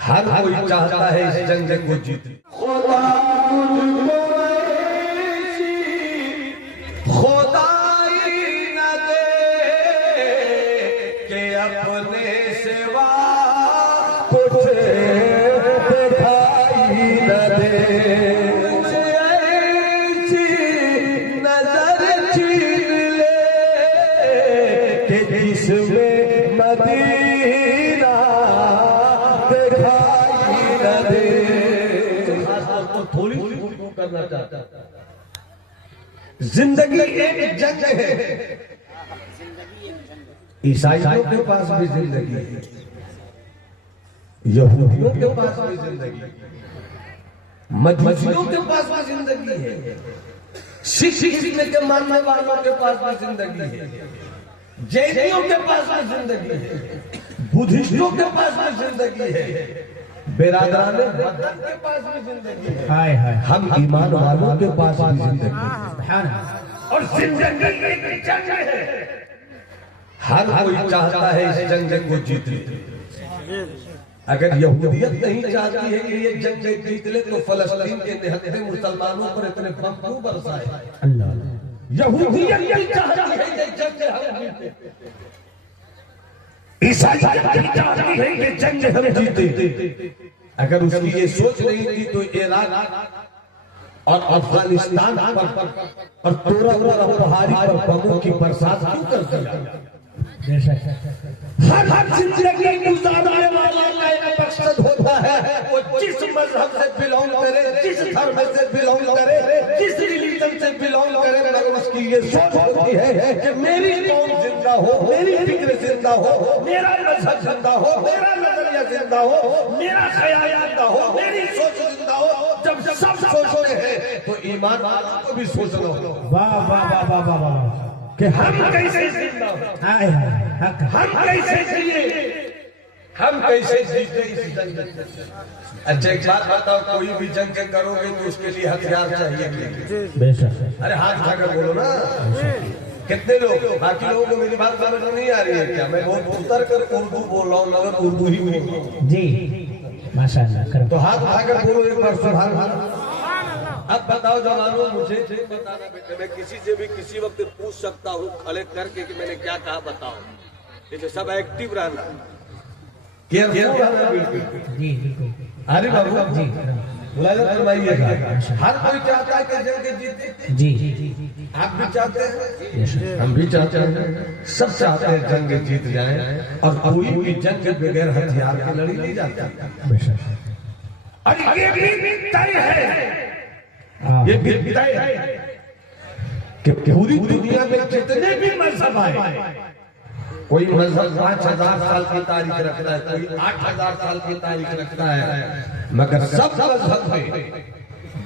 हर कोई चाहता है इस जंग को जीते। खुदा खुदाई न दे के अपने सिवा कुछ दिखाई न दे। नजर छीन ले कि जिसमें मदीना दिखाई न दे। खासतौर पर थोड़ी सी गुफ्तगू करना चाहता। जिंदगी एक जंग है। ईसाइयों के पास भी जिंदगी है, यहूदियों के पास भी जिंदगी है, मजूसियों के पास भी जिंदगी है, सिख के मानने वालों के पास भी जिंदगी है, जैनियों के पास भी जिंदगी है, बुद्धिस्टों के पास भी जिंदगी है, बेरादरान वतन के पास भी जिंदगी है, हम ईमान वालों के पास भी जिंदगी है। और जिंदगी एक जंग है। हर कोई चाहता है इस जंग को जीते। अगर यहूदियत नहीं चाहती है कि ये जंग जीत ले तो फलस्तीन के निहत्थे मुसलमानों पर इतने बम क्यों बरसाए? यहूदियत नहीं चाहती है कि जंग हम जीते। ईसाइयत नहीं चाहती है कि जंग हम जीते। अगर उसकी ये सोच नहीं थी तो ईरान और अफगानिस्तान पर और तोरा पहाड़ी पर बमों की बरसात क्यों कर दिया? हर जिंदगी गुजारने वाला का एक मकसद होता है, वो जिस मजहब से बिलोंग करे, जिस धर्म से बिलोंग करे, जिस रिलीजन से बिलोंग करे, मगर उसकी ये सोच होती है कि मेरी कौम जिंदा हो, मेरी फिक्र जिंदा हो, मेरा मजहब जिंदा हो, मेरा नजरिया जिंदा हो, मेरा ख्याल जिंदा हो, मेरी सोच जिंदा हो। जब सब सोचते हैं तो ईमान वालों को भी सोचना हो। वाह वाह वाह वाह वाह वाह कि हम कैसे जिंदा हो, हम कैसे जिए, हम कैसे जीते इस जंग। अच्छा एक बात बताओ, कोई भी जंग करोगे तो उसके लिए हथियार चाहिए। अरे हाथ उठाकर बोलो ना। कितने लोग, बाकी लोगों को मेरी बात समझ में नहीं आ रही है क्या? मैं बहुत उतर कर उर्दू बोल रहा हूँ, मगर उर्दू ही बोल रहा हूँ जी, माशाअल्लाह। तो हाथ उठाकर बोलो एक बार सुभान अल्लाह। अब बताओ जवानों, मुझे बताना बेटे, मैं किसी से भी किसी वक्त पूछ सकता हूँ खड़े करके कि मैंने क्या कहा, बताओ। जैसे सब एक्टिव रहना, केयरफुल रहना। बिल्कुल जी, बिल्कुल। अरे बाबू जी मुलायम फरमाइएगा। हर कोई चाहता है कि जंग जीते। जी, आप भी चाहते हैं, हम भी चाहते हैं, सब चाहते हैं जंग जीत जाए। और कोई भी जंग बगैर हथियार के लड़ी नहीं जाती। और ये भी तय है, ये भी तय है कि पूरी दुनिया में जितने भी मजहब आए, कोई मजहब 5000 साल की तारीख रखता है, कोई 8000 साल की तारीख रखता है, मगर सब मजहब में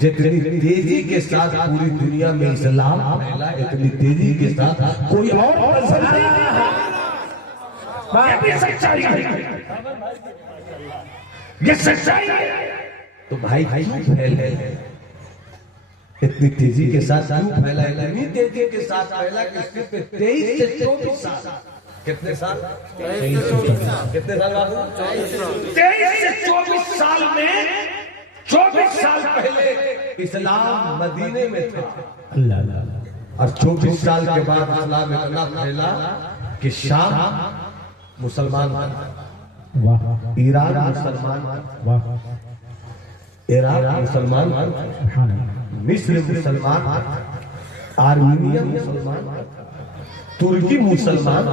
जितनी तेजी के साथ पूरी दुनिया में इस्लाम फैला, इतनी तेजी के साथ कोई और मजहब नहीं है। ये भी सच्चाई है, ये सच्चाई है। तो भाई क्यों फैले इतनी तेजी के साथ, क्यों फैला? इतनी तेजी के साथ फैला कि सिर्फ 23 से 24 साल, कितने साल? 23 कितने साल बाबू? 23 से 24 साल में 24 साल पहले इस्लाम मदीने में था। अल्लाह। और 24 साल के बाद इस्लाम इतना फैला कि शाम मुसलमान, ईरान मुसलमान, इराक मुसलमान, मिस्र मुसलमान, आर्मीनिया मुसलमान, तुर्की मुसलमान,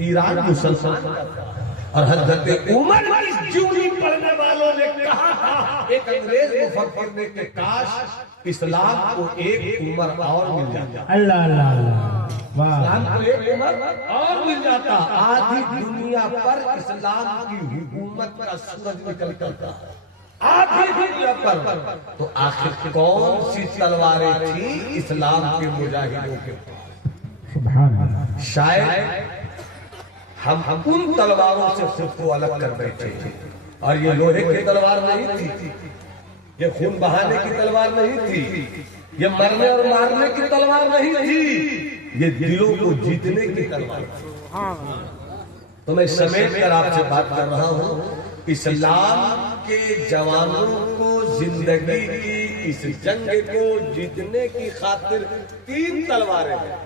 ईरान मुसलमान। और हजरत उमर की जीवनी पढ़ने वालों ने कहा था, एक अंग्रेज मुफक्किर ने, कि काश इस्लाम को एक उम्र और मिल जाता। अल्लाह अल्लाह वाह। इस्लाम को एक उम्र और मिल जाता, आधी दुनिया पर इस्लाम की हुकूमत का सूरज निकलता था, आधी दुनिया पर। तो आखिर कौन सी तलवारें थी इस्लाम के मुजाहिदों के? शायद हम उन तलवारों से खुद को अलग कर बैठे थे। और ये लोहे की तलवार नहीं थी, ये खून बहाने की तलवार नहीं थी, ये मरने और मारने की तलवार नहीं थी, ये दिलों को जीतने की तलवार थी। तो मैं समेट कर आपसे बात कर रहा हूँ। इस्लाम के जवानों को जिंदगी की इस जंग को जीतने की खातिर 3 तलवारें हैं।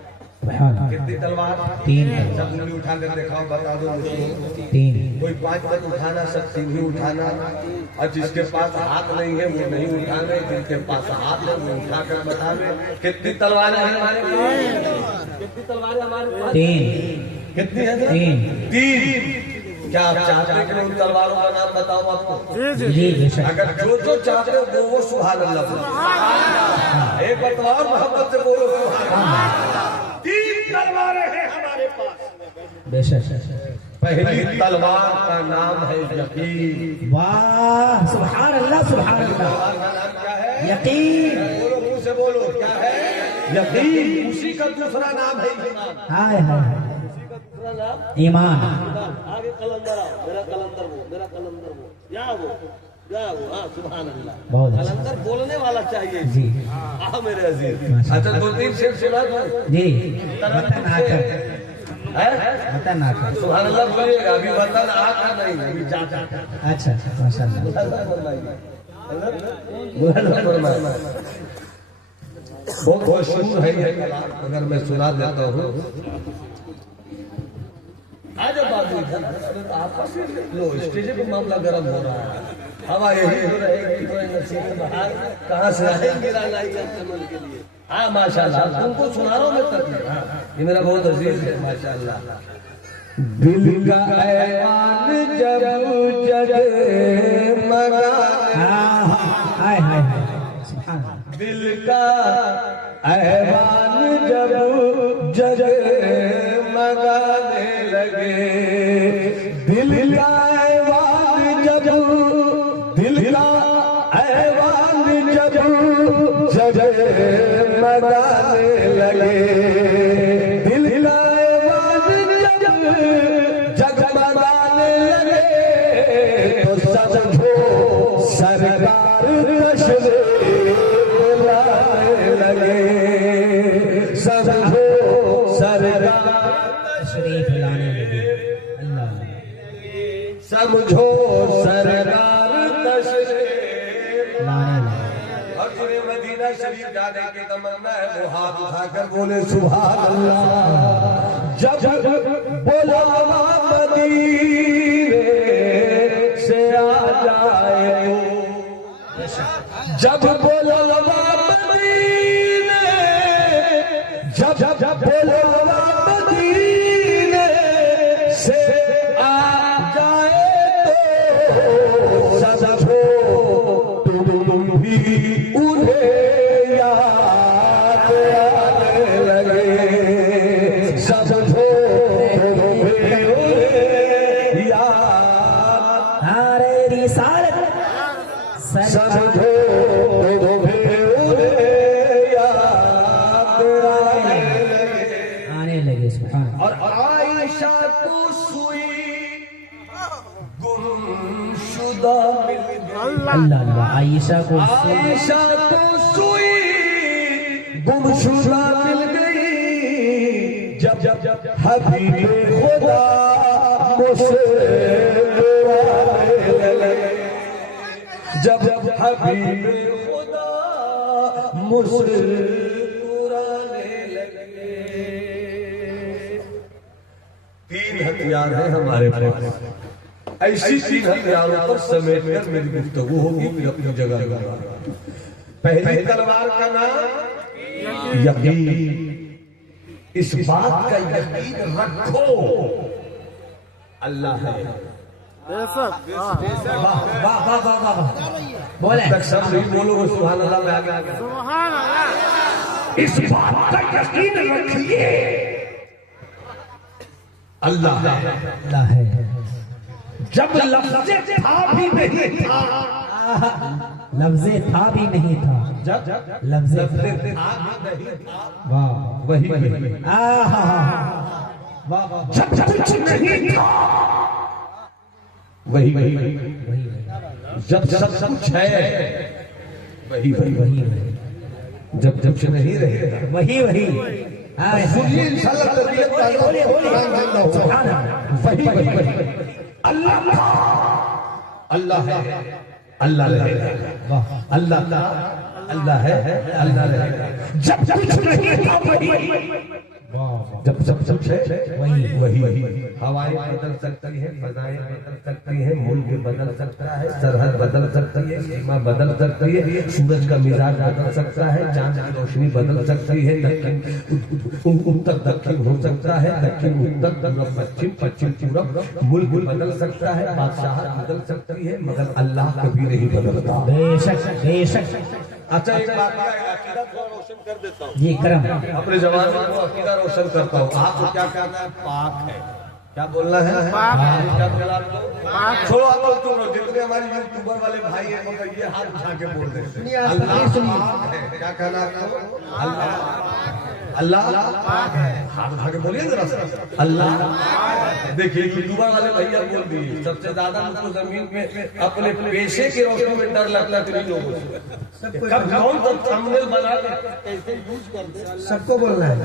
कितनी तलवार? 3। सब उंगली उठा कर दिखाओ, बता दो मुझको। 3। कोई 5 तक उठाना, सब 3 ही उठाना। और जिसके पास हाथ नहीं है वो नहीं उठाने, जिनके पास हाथ है वो उठा कर बतावे। कितनी तलवारें हैं हमारे पास? कितनी तलवारें हमारे पास? 3। कितनी है? 3। क्या आप चाहते हैं कि उन तलवारों का नाम बताओ आपको? जी बेशक। अगर जो चाहते हो वो सुभान अल्लाह बोलो। एक बार तो और मोहब्बत से बोलो सुभान अल्लाह। 3 तलवारें हैं हमारे पास। बेशक। पहली तलवार का नाम है यकीन। वाह सुभान अल्लाह सुभान अल्लाह। तलवार का नाम क्या है? यकीन। बोलो, मुंह से बोलो, क्या है? यकीन। उसी का दूसरा नाम है ईमान। हाय हाय। ईमान। आगे कलंदर आओ, मेरा कलंदर वो, मेरा कलंदर वो, या वो, हाँ सुभान अल्लाह। बहुत अच्छा। कलंदर बोलने वाला चाहिए जी। आओ मेरे अजीज। अच्छा 2-3 शेर सुना दो जी। वतन आकर। वतन आकर। सुभान अल्लाह बोलिएगा। अभी वतन आकर नहीं, अभी जाकर। अच्छा माशाल्लाह। बहुत मशहूर है ये कलाम, अगर मैं सुना देता हूँ। आज बाबू इधर आपस में लो, स्टेज पे मामला गर्म हो रहा है। हवा यही हो रहेगी तो नसीब बाहर कहाँ से आएंगे के लिए। हाँ माशाल्लाह, तुमको सुना रहा हूँ मैं तक। ये मेरा बहुत अजीज है माशाल्लाह। दिल का ऐवान जब जगमगा, हाय हाय हाय सुभान। दिल का ऐवान जब जगमगाने लगे, दिल का ऐवान जब, दिल का ऐवान जब जगमगाने लगे, दिल का ऐवान जब जगमगाने लगे, तो समझो सरकार तशरीफ लाने लगे। समझो सरकार तशरीफ लाने लगे। अल्लाह। समझो सरकार तशरीफ लाने लगे। और जिन्हें मदीना शरीफ जाने की तमन्ना है वो हाथ उठाकर बोले सुभान अल्लाह। जब बोला मदीने से आ जाए, जब बोला मदीने, जब बोला मदीने से आ जाए तो समझो तुम भी उन्हें याद आने लगे। समझो तुम भी उन्हें याद, हमारे रिसालत समझो तुम भी उन्हें याद आने लगे सुभान। और आयशा को सुई गुमशुदा मिल गई। अल्लाह। आयशा को आयशा को सुई गुमशुदा मिल गई। जब हबीबे खुदा मुझसे लगे, जब हबीबे खुदा मुझसे तीन हथियार हैं हमारे पास। ऐसी 3 हथियारों पर समेट कर मेरी गुफ्तगू होगी, फिर अपनी जगह लगा। पहली तलवार का नाम यकीन। इस बात का यकीन रखो अल्लाह है। वाह वाह वाह वाह वाह। बोले तक सब नहीं बोलोगे सुभान अल्लाह में आगे। सुभान अल्लाह। इस बात का यकीन रखिए अल्लाह है। अल्लाह है। जब लफ्ज़े था भी नहीं था, लफ्ज़े था भी नहीं था, जब लफ्ज़े था भी नहीं था, वाह वही वाह वाह। जब कुछ नहीं था वही जब सब कुछ है वही वही जब कुछ नहीं रहेगा वही सुनिए इंशाल्लाह तबीयत अल्लाह अल्लाह है, अल्लाह रहेगा, अल्लाह अल्लाह है, अल्लाह रहेगा। जब कुछ नहीं था वही, जब सब कुछ है वही वही। हवाएं बदल सकती है, फजाएं बदल सकती है, मुल्क बदल सकता है, सरहद बदल सकती है, सीमा बदल सकती है, सूरज का मिजाज बदल सकता है, चांद की रोशनी बदल सकती है, दक्षिण उत्तर दक्षिण हो सकता है, दक्षिण उत्तर, पूरब पश्चिम, पश्चिम पूरब, मुल्क बदल सकता है, बादशाह बदल सकती है, मगर अल्लाह कभी नहीं बदलता। बेशक बेशक। अच्छा एक बात अकीदा थोड़ा रोशन कर देता हूँ जी करम। अपने जवान को अकीदा रोशन करता हूँ। आपको क्या कहना है? पाक है। क्या बोलना है? क्या बोला आपको? छोड़ो आप तुम जितने हमारे यूट्यूबर वाले भाई हैं वो ये हाथ उठा के बोल देते हैं अल्लाह पाक है। क्या कहना है आपको? अल्लाह पाक है। हाथ उठा के बोलिए जरा सा अल्लाह। देखिए यूट्यूबर वाले भैया बोल दिए। सबसे ज्यादा मुझको जमीन पे अपने पेशे के रोशनी में डर लगता है तीन लोगों से। कब कौन तो थंबनेल बना कैसे यूज करते, सबको बोलना है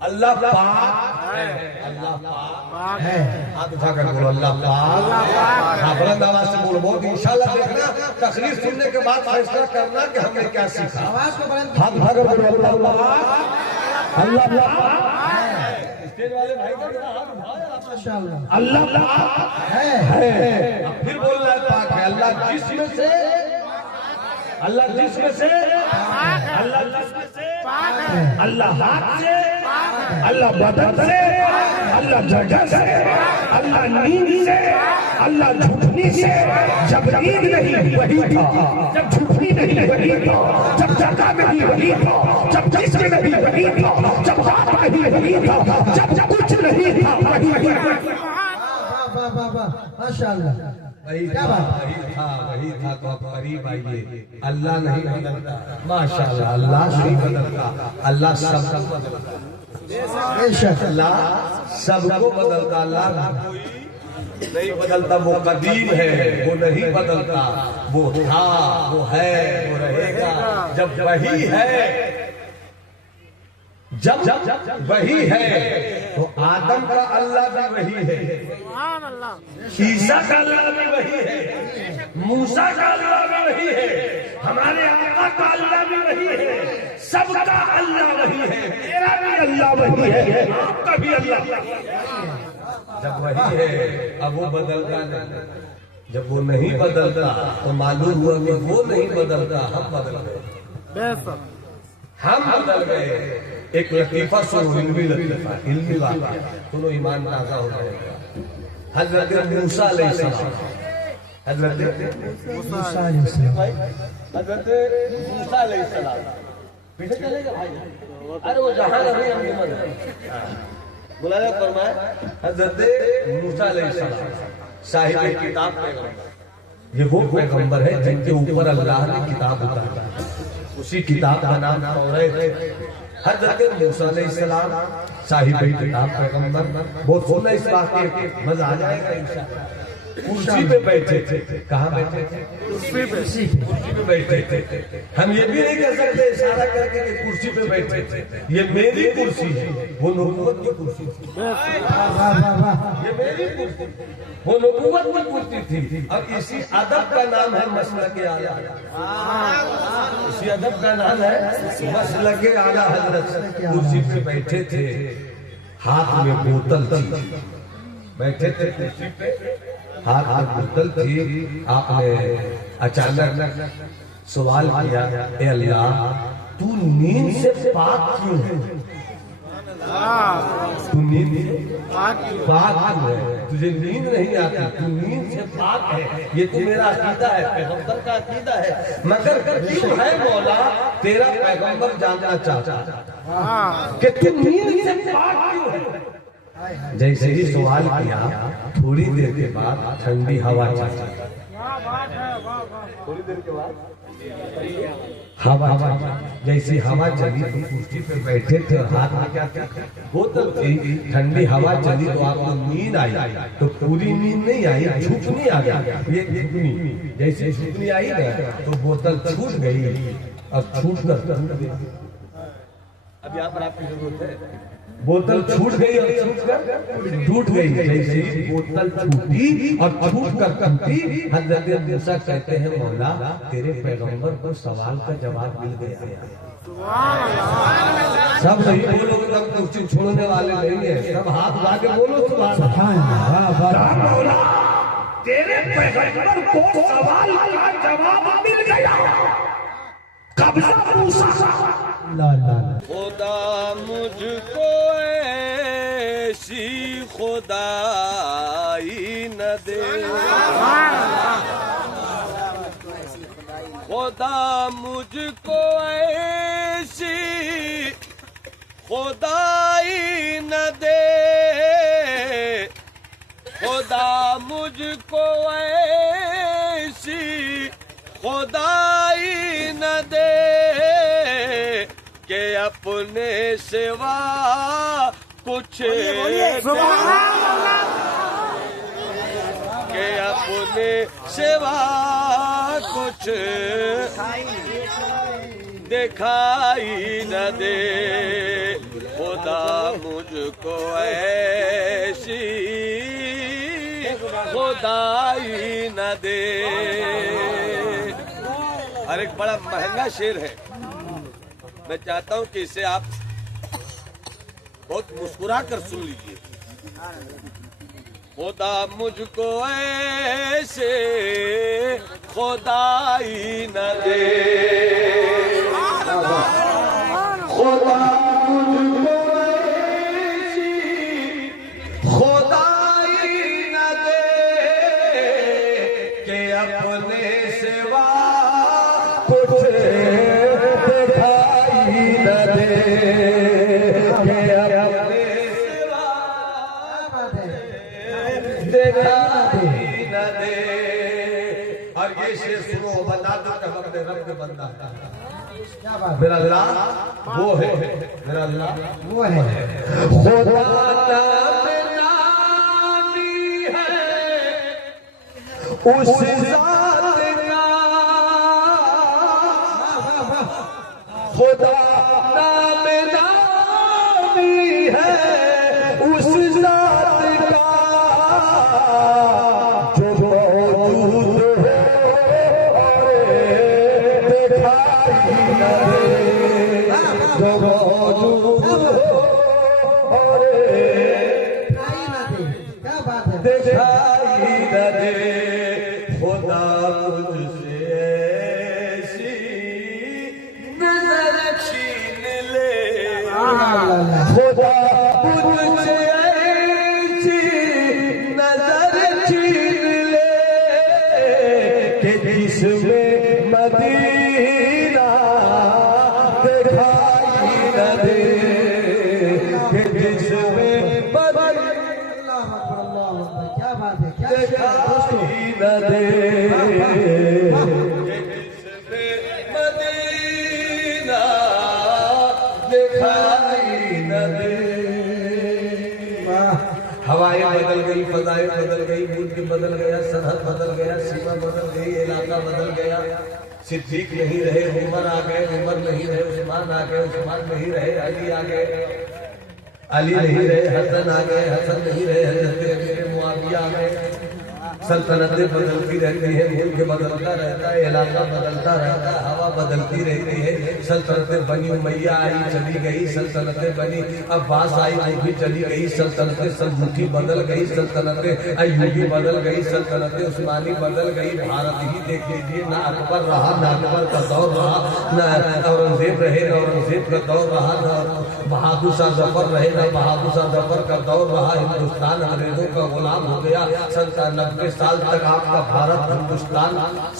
अल्लाह पाक है, अल्लाह पाक है। हाथ उठाकर बोलो अल्लाह पाक। हाँ बुलंद आवाज से बोलो बहुत। इंशाल्लाह देखना तकरीर सुनने के बाद फैसला करना कि हमने क्या सीखा। आवाज को बुलंद। हाथ उठाकर बोलो अल्लाह पाक, अल्लाह पाक। स्टेज वाले भाई का हाथ उठाया माशाअल्लाह। अल्लाह पाक है। फिर बोलना है पाक है। अल्लाह जिस्म से, अल्लाह जिस्म से, अल्लाह जिस्म से, अल्लाह हाथ से, अल्लाह बदन से, अल्लाह जगह से, अल्लाह नींद से, अल्लाह झुकनी से। जब नींद नहीं वही था, जब झुकनी नहीं वही था, जब जगह नहीं वही था, जब जिस्म नहीं वही था, जब हाथ नहीं वही था, जब कुछ नहीं था वही। वाह वाह वाह माशाअल्लाह। वही था, वही था, वही था। तो आप करीब आइए। अल्लाह नहीं बदलता, माशाअल्लाह अल्लाह नहीं बदलता, अल्लाह सबको बदलता। बेशक अल्लाह सबको बदलता, अल्लाह नहीं बदलता। वो कदीम है, वो नहीं बदलता, वो था, वो है, वो रहेगा। जब वही है, जब वही है तो आदम का अल्लाह भी वही है, ईसा का अल्लाह भी वही है, मूसा का अल्लाह भी वही है, हमारे आका का अल्लाह भी वही है, सबका अल्लाह वही है। मेरा भी अल्लाह वही है, आपका भी अल्लाह। जब वही है अब वो बदलता नहीं। जब वो नहीं बदलता तो मालूम हुआ कि वो नहीं बदलता, हम बदल गए, हम बदल गए। एक लतीफा सुनो, इल्मी लतीफा, इल्मी वाक़या सुनो, ईमान ताज़ा हो जाएगा। हज़रत मूसा अलैहिस्सलाम, हज़रत मूसा अलैहिस्सलाम पीछे चलेगा भाई। अरे वो जहां अभी अंजुमन है बुलाया फरमाया हज़रत मूसा अलैहिस्सलाम साहिब किताब पैगंबर। ये वो पैगंबर है जिनके ऊपर अल्लाह ने किताब उतारा। उसी किताब का नाम तौरात है। हज़रत मूसा अलैहिस्सलाम साहिब किताब पैगंबर। बहुत सुनना इस बात के मजा आ जाएगा इंशाअल्लाह। कुर्सी पे बैठे थे। कहाँ बैठे थे? कुर्सी पे बैठे थे। हम ये भी नहीं कह सकते इशारा करके कि कुर्सी पे बैठे थे। ये मेरी कुर्सी है, वो नबूवत की कुर्सी थी। ये मेरी कुर्सी, वो नबूवत की कुर्सी थी। और इसी अदब का नाम है मसलक आला। इसी अदब का नाम है मसलक आला। हजरत कुर्सी पे बैठे थे, हाथ में बोतल थी। बैठे थे कुर्सी पे, हाथ में बोतल थी। आपने अचानक सवाल किया, ए अल्लाह तू नींद से पाक क्यों है? तू नींद से पाक क्यों है? तुझे नींद नहीं आती, तू नींद से पाक है। ये तो मेरा अकीदा है, पैगंबर का अकीदा है। मगर क्यों है मौला तेरा पैगंबर जानना चाहता कि तू नींद से पाक क्यों है? जैसे ही सवाल किया, थोड़ी देर के बाद ठंडी हवा चली। थोड़ी देर के बाद हवा जैसी हवा चली तो कुर्सी पे बैठे थे और हाथ में क्या बोतल थी। ठंडी हवा चली तो आपको नींद आई, तो पूरी नींद नहीं आई, झुकनी आ गई। ये झुकनी, जैसे झुकनी आई ना तो बोतल छूट गई। अब छूट कर अब यहाँ पर आपकी जरूरत है। बोतल छूट गई और छूट कर टूट गई, जैसे ही बोतल छूटी और छूट कर टूटी, हज़रत मूसा कहते हैं मौला तेरे पैगंबर को सवाल का जवाब मिल गया। सब नहीं बोलोगे तब कुछ छोड़ने वाले नहीं है, सब हाथ उठा के बोलो सुभान अल्लाह। मौला तेरे पैगंबर को सवाल का जवाब मिल गया। कब्जा मूसा खुदा मुझको ऐसी खुदाई न दे, खुदा मुझको ऐसी खुदाई न दे, खुदा मुझको ऐसी खुदाई न दे के अपने सिवा कुछ के अपने सिवा कुछ दिखाई न दे, खुदा मुझको ऐसी खुदाई न दे। और एक बड़ा महंगा शेर है, मैं चाहता हूं कि इसे आप बहुत मुस्कुरा कर सुन लीजिए। खुदा मुझको ऐसे खुदाई न दे, खुदा मुझको ऐसी खुदाई न दे कि अपने सिवा कुछ दिखाई न दे, कि अपने सिवा दिखाई न दे। और ये शेर सुनो, बता दो चमक दे रब के बंदा, मेरा अल्लाह वो है, मेरा अल्लाह वो है। खुदा नामी है उस जात का, खुदा नाम नामी है उस जात का जो मौजूद है दिखाई न दे, जो मौजूद और क्या बात है। दिखाई न दे, खुदा मुझसे ऐसी नजर छीन ले, खुदा मुझसे ऐसी नजर छीन ले कि जिसमें मदीना दिखाई न दे, कि जिसमें मदीना क्या बात है, क्या शेर है दोस्तों। दिखाई न दे, जिसमें मदीना दिखाई न दे। हवाएं बदल गई, फजाएं बदल गई, मुल्क बदल गया, सरहद बदल गया, सीमा बदल गई, इलाका बदल गया। सिद्दीक नहीं रहे, उमर आ गए, उमर नहीं रहे, उस्मान आ गए, उस्मान नहीं रहे, अली आ गए, अली नहीं रहे, हसन आ गए, हसन नहीं रहे, हजरत अमीर मुआविया आ गए। सल्तनतें बदलती रहती है, मुल्क बदलता रहता है, इलाका बदलता रहता है, हवा बदलती रहती है। सल्तनतें बनी, उमैया आई चली गई, सल्तनतें बनी अब्बास आई वो भी चली गई, सल्तनतें सल्जूकी बदल गई, सल्तनतें अय्यूबी बदल गई, सल्तनतें उस्मानी बदल गई। भारत ही देख लीजिए, ना अकबर रहा, ना अकबर का दौर रहा, न औरंगजेब रहे, न औरंगजेब का दौर रहा, न बहादुर शाह जफर रहे, न बहादुर शाह जफर का दौर रहा। हिंदुस्तान अंग्रेजों का गुलाम हो गया। 97 साल तक आपका भारत हिंदुस्तान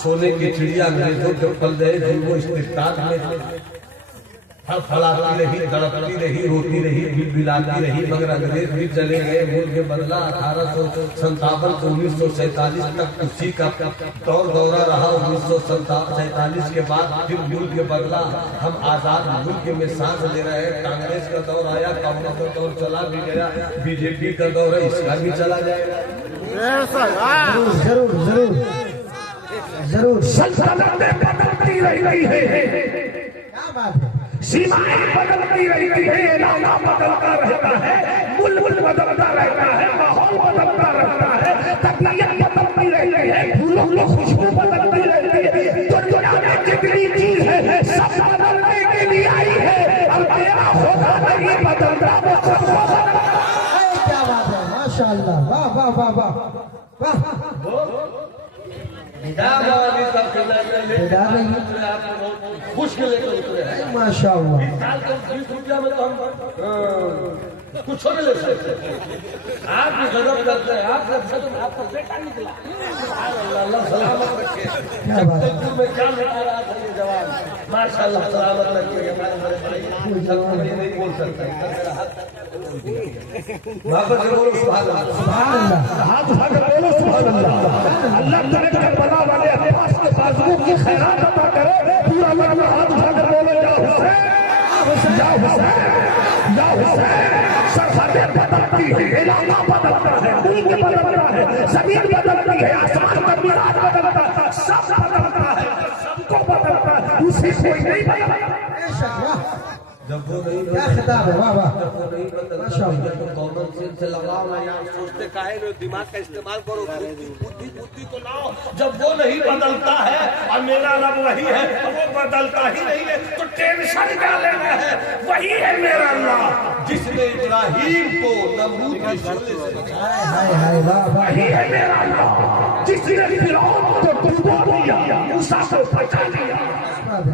सोने की चिड़िया अंग्रेजों के पल रहे, जो इस्तिफ्तार में फलाती रही, तड़पती रही, रोती रही, बिलाती रही, मगर अंग्रेज भी चले गए। मुल्क बदला 1857 से 1947 तक उसी का दौरा रहा। 1947 के बाद फिर मुल्क बदला, हम आजाद मुल्क में सांस ले रहे हैं। कांग्रेस का दौर आया, कांग्रेस का दौर चला भी गया, बीजेपी का दौर है, इसका भी चला जाएगा। जरूर जरूर जरूर। सल्तनतें बदलती रही है, क्या बात है। सीमाएं बदलती रहती है, इलाका बदलता रहता है, मुल्क बदलता रहता है, माहौल बदलता रहता है, तबीयत बदलती रहती है, फूलों की खुशबू बदलती रहती है। दुनिया में जितनी चीज है सब बदलने के लिए आई है, और मेरा खुदा नहीं बदलता, वो खुद को बदलता। क्या बात है, माशाअल्लाह, वाह वाह वाह वाह वाह। मुश्किल लेकर उतरे हैं। माशाअल्लाह, इस साल तो 20 रुपया में तो हम कुछ नहीं ले सकते। आप भी गजब करते हैं, आप अच्छा तो आपका बेटा निकला। अल्लाह सलामत रखे। जबलपुर में क्या लेकर आप ये जवान, माशाअल्लाह सलामत रखे। हमारे बड़े भाई सबको ये नहीं बोल सकता। मेरा हाथ वापस से बोलो सुभान अल्लाह। सुभान अल्लाह, हाथ उठाकर बोलो सुभान अल्लाह। अल्लाह तेरे करबला वाले अब्बास के बाजुओं की खैरात अता करे। पूरा लड़का हाथ उठाकर बोलो या हुसैन, या हुसैन, या हुसैन। सरहदें बदलती है, इलाका बदलता है, मुल्क बदलता है, जमीन बदलती है, आसमान का मिराज बदलता है, सब बदलता है, सबको बदलता है, उसी कोई नहीं बदलता। बेशक, वाह, जब वो नहीं क्या खिताब है, वाह वाह। जब वो नहीं बदलता तो कॉमन सेंस से लगाओ ना यार। सोचते काहे लो, दिमाग का इस्तेमाल करो, बुद्धि बुद्धि को लाओ। जब वो नहीं बदलता है और मेरा रब वही है, और वो बदलता ही नहीं है, तो टेंशन क्या लेना है। वही है मेरा अल्लाह जिसने इब्राहिम को नमरूद के शोले से बचाया। हाय हाय, वाह वाह। वही है मेरा अल्लाह जिसने फिरौन को डुबो दिया, मूसा को बचा लिया।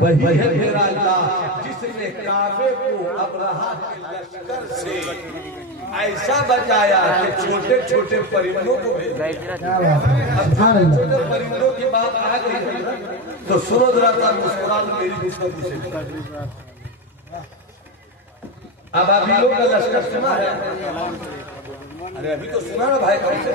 वही है मेरा अल्लाह जिसने काबे को अब्राहा के लश्कर से ऐसा बचाया कि छोटे छोटे परिंदों को भेजा। क्या बात है, सुभान अल्लाह। छोटे परिंदों की बात आ गई है ना, तो सुनो जरा सा मुस्कुरान मेरी गुफ्तगू से। अब अभी लोग का लश्कर सुना है? अरे अभी तो सुना ना भाई, कौन से